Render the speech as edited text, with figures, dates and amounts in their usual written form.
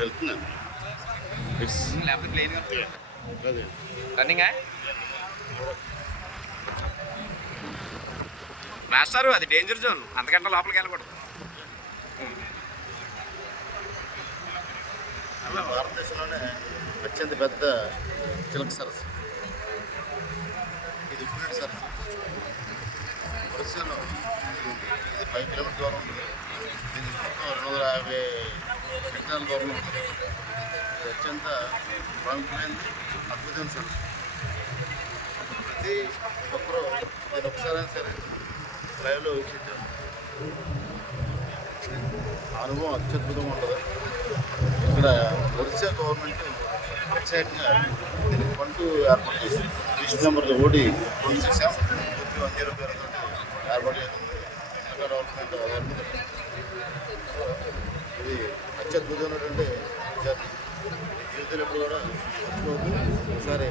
వెళ్తున్నాను లేకపోతే ప్లేన్ అదే రన్నింగా మాస్టారు అది డేంజర్ జోన్ అంతకంటే లోపలికి వెళ్ళకూడదు. అలా భారతదేశంలోనే అత్యంత పెద్ద చిలక సరస్సు ఇది ఉప్పునీటి సరస్సు ఒరిస్సాలో ఇది 5 కిలోమీటర్ దూరం ఉంటుంది. దీనికి మొత్తం 250 హెక్టార్ల దూరంలో ఉంటుంది. ఇది అత్యంత ప్రాముఖ్యమైనది అద్భుతమైన సరస్సు. ప్రతి ఒక్కరూ నేను ఒకసారైనా సరే లైవ్లో వీక్షించాను. అనుభవం అత్యద్భుతంగా ఉంటుంది. ఇక్కడ ఒరిస్సా గవర్నమెంట్ ప్రత్యేకంగా దీనికి ఫండ్ ఏర్పాటు చేసింది. లిస్ట్ నెంబర్ ఓడి 26 పేరుతో ఏర్పాటు చేసింది చిలక డెవలప్మెంట్ అథారిటీ. ఇది అత్యద్భుతమైనటువంటి జాతి. జీవితంలో ఎప్పుడు కూడా ఒకసారి